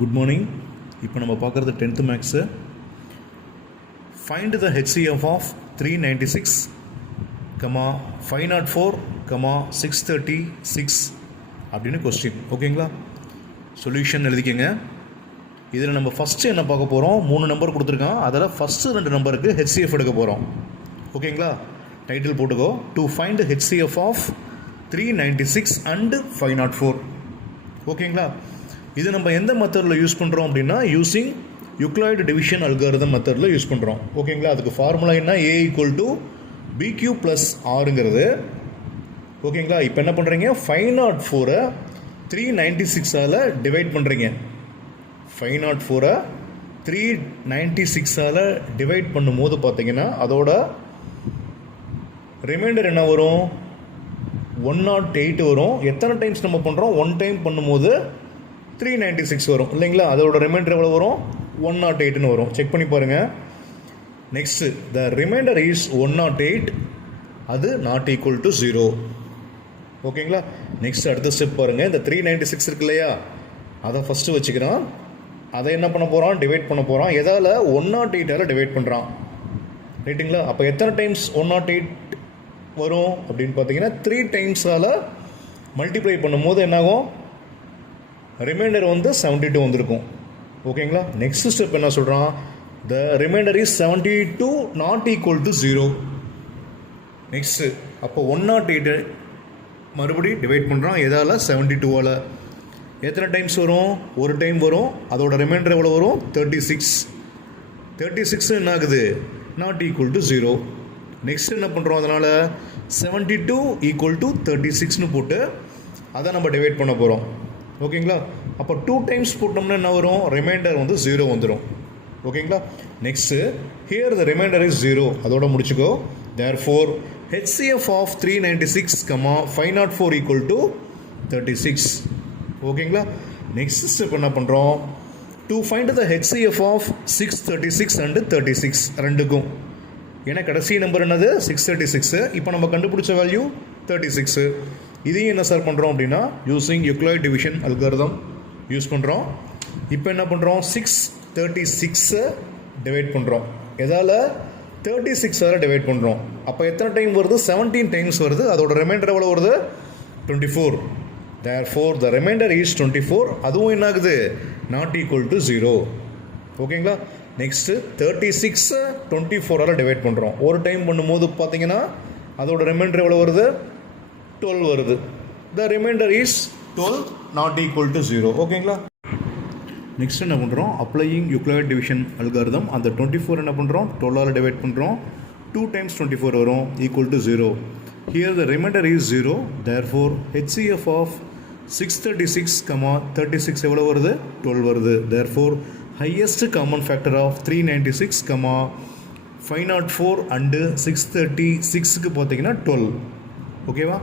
Good morning. இப்போ நம்ம பார்க்குறது 10th maths. Find the HCF of 396, 504, 636 அப்படின்னு கொஸ்டின். ஓகேங்களா? சொல்யூஷன் எழுதிக்கங்க. இதில் நம்ம ஃபஸ்ட்டு என்ன பார்க்க போகிறோம், 3 நம்பர் கொடுத்துருக்கான். அதில் ஃபஸ்ட்டு 2 நம்பருக்கு HCF எடுக்க போகிறோம். ஓகேங்களா? டைட்டில் போட்டுக்கோ, to find HCF of 396 and 504. ஓகேங்களா? இது நம்ம எந்த மெத்தடில் யூஸ் பண்ணுறோம் அப்படின்னா, யூஸிங் யூக்ளாய்டு டிவிஷன் அல்காரிதம் மெத்தடில் யூஸ் பண்ணுறோம். ஓகேங்களா? அதுக்கு ஃபார்முலா என்ன, A = BQ + Rங்கிறது. ஓகேங்களா? இப்போ என்ன பண்ணுறீங்க, 504 396ஆல் டிவைட் பண்ணுறீங்க. 504 396ஆல் டிவைட் பண்ணும்போது பார்த்தீங்கன்னா அதோட ரிமைண்டர் என்ன வரும், 108 வரும். எத்தனை டைம்ஸ் நம்ம பண்ணுறோம், 1 டைம் பண்ணும்போது 396 வரும் இல்லைங்களா? அதோட ரிமைண்டர் எவ்வளோ வரும், 108ன்னு வரும். செக் பண்ணி பாருங்கள். நெக்ஸ்ட்டு த ரிமைண்டர் இஸ் 108, அது நாட் ஈக்குவல் டு 0. ஓகேங்களா? நெக்ஸ்ட் அடுத்த ஸ்டெப் பாருங்கள். இந்த 396 இருக்கு இல்லையா, அதை ஃபஸ்ட்டு வச்சுக்கிறான். அதை என்ன பண்ண போகிறான், டிவைட் பண்ண போகிறான். எதால், 108ஆல் டிவைட் பண்ணுறான். ரைட்டுங்களா? அப்போ எத்தனை டைம்ஸ் 108 வரும் அப்படின்னு பார்த்தீங்கன்னா 3 டைம்ஸால் மல்டிப்ளை பண்ணும்போது என்னாகும், ரிமைண்டர் 72 வந்திருக்கும். ஓகேங்களா? நெக்ஸ்ட் ஸ்டெப் என்ன சொல்கிறான், த remainder is 72 not equal to 0. Next அப்போ 108 மறுபடியும் டிவைட் பண்ணுறான். எதால், 72ஆல். எத்தனை டைம்ஸ் வரும், ஒரு டைம் வரும். அதோட ரிமைண்டர் எவ்வளோ வரும், 36. 36 என்ன ஆகுது, நாட் ஈக்குவல் டு 0. நெக்ஸ்ட் என்ன பண்ணுறோம், அதனால் 72 = 36ன்னு போட்டு அதை நம்ம டிவைட் பண்ண போகிறோம். ஓகேங்களா? அப்போ 2 டைம்ஸ் போட்டோம்னா என்ன வரும், ரிமைண்டர் 0 வந்துடும். ஓகேங்களா? Next here the remainder is 0, அதோட முடிச்சுக்கோ. Therefore HCF of 396, 504 = 36. ஓகேங்களா? நெக்ஸ்ட் ஸ்டெப் என்ன பண்ணுறோம், to find the HCF of 636 and 36 ரெண்டுக்கும். ஏன்னா கடைசி நம்பர் என்னது, 636. இப்போ நம்ம கண்டுபிடிச்ச வேல்யூ 36. இதையும் என்ன சார் பண்ணுறோம் அப்படின்னா, using Euclid division algorithm use பண்ணுறோம். இப்போ என்ன பண்ணுறோம், 636 டிவைட் பண்ணுறோம். எதால், 36ஆல் டிவைட் பண்ணுறோம். அப்போ எத்தனை டைம் வருது, 17 டைம்ஸ் வருது. அதோட ரிமைண்டர் எவ்வளோ வருது, 24. Therefore the remainder is 24. அதுவும் என்ன ஆகுது, நாட் ஈக்குவல் டு 0. ஓகேங்களா? நெக்ஸ்ட்டு 36 24ஆல் டிவைட் பண்ணுறோம். ஒரு டைம் பண்ணும்போது பார்த்தீங்கன்னா அதோட ரிமைண்டர் எவ்வளோ வருது, 12 வருது. த remainder is 12 not equal to 0. ஓகேங்களா? நெக்ஸ்ட் என்ன பண்ணுறோம், அப்ளையிங் யூக்ளாய்டு டிவிஷன் அல்காரிதம். அந்த 24 என்ன பண்ணுறோம், 12ஆல் டிவைட் பண்ணுறோம். 2 டைம்ஸ் 24 வரும், equal to 0. Here the remainder is 0. Therefore HCF of 636, 36 எவ்வளோ வருது, 12 வருது. Therefore highest common factor of 396, 504 and 636க்கு பார்த்தீங்கன்னா 12. ஓகேவா?